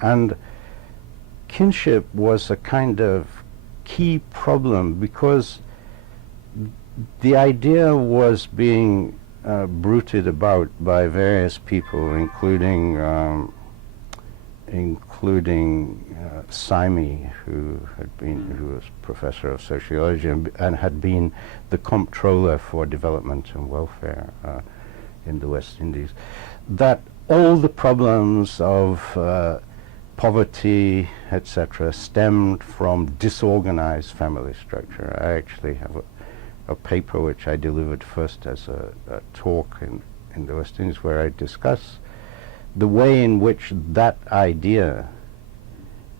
And kinship was a kind of key problem because the idea was being bruited about by various people, including Sime, who was professor of sociology and had been the comptroller for development and welfare in the West Indies, that all the problems of poverty, etc., stemmed from disorganized family structure. I actually have a paper which I delivered first as a talk in the West Indies, where I discuss the way in which that idea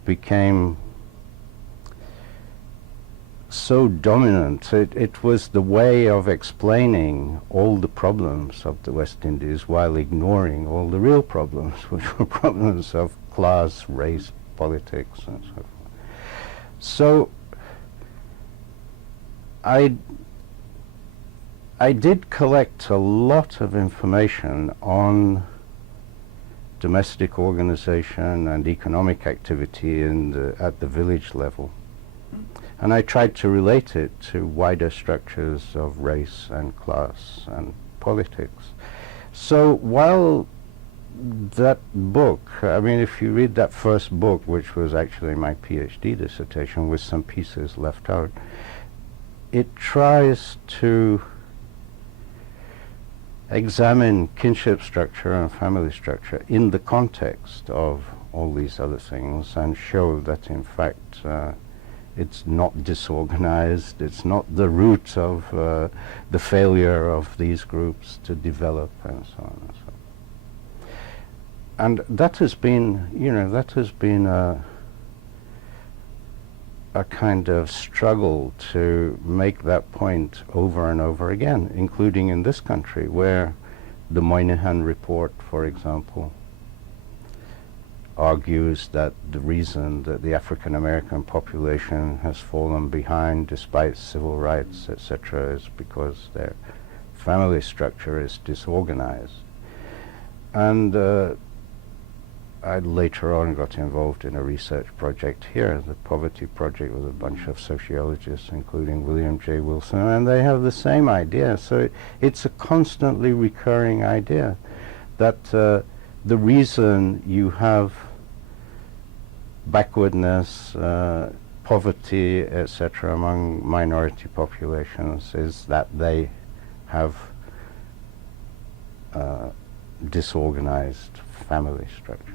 became so dominant. It was the way of explaining all the problems of the West Indies while ignoring all the real problems, which were problems of class, race, politics, and so forth. So I did collect a lot of information on domestic organization and economic activity at the village level. And I tried to relate it to wider structures of race and class and politics. So while that book, I mean, if you read that first book, which was actually my PhD dissertation with some pieces left out, it tries to examine kinship structure and family structure in the context of all these other things and show that in fact it's not disorganized, it's not the root of the failure of these groups to develop, and so on and so on. And that has been, a kind of struggle to make that point over and over again, including in this country, where the Moynihan report, for example, argues that the reason that the African American population has fallen behind despite civil rights, etc., is because their family structure is disorganized. And I later on got involved in a research project here, the Poverty Project, with a bunch of sociologists, including William J. Wilson, and they have the same idea. So it's a constantly recurring idea that the reason you have backwardness, poverty, etc., among minority populations is that they have disorganized family structure.